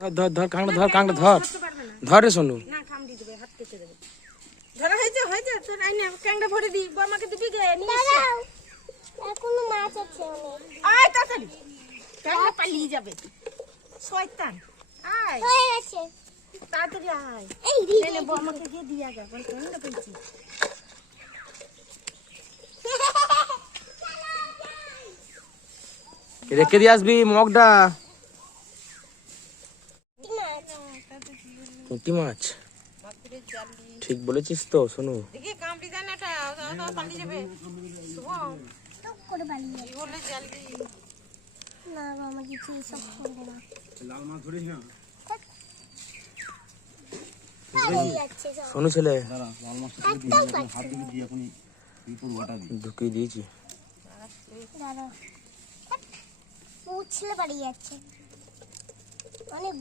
ধর ধর কাঁকড়া ধর কাঁকড়া ধর ধর রে সোনু না কামড়ি দেবে হাত কেটে দেবে ধরা হয়েছে হয়েছে তোর আইনে কাঁকড়া ভরে দি বর্মাকে দিবি গে নিয়ে এখনো মাছ আছে অনেক আয় তাড়াতাড়ি কাঁকড়া পালিয়ে যাবে শয়তান আয় হয়ে গেছে তাড়াতাড়ি আয় এই নে বর্মাকে দিয়ে দিয়া গে বল কাঁকড়া পেয়েছি রেখে দিয়ে আসবি মগটা পুঁটি মাছ ঠিক বলেছিস তো সোনু দেখি কামড়ি দেন এটা পালিয়ে যাবে শুভ টক করে বানিয়ে কি বলে জলদি না মামা কিছু সব করবে না লাল মাছ ধরিস না পালিয়ে যাচ্ছে সব সোনু ছেলে দাঁড়া লাল মাছ একদম পাচ্ছে হাত দিকে দিয়ে এখনই বিপুর ওয়াটা দি ঢুকিয়ে দিয়েছি দাঁড়া উঠলে পালিয়ে যাচ্ছে অনেক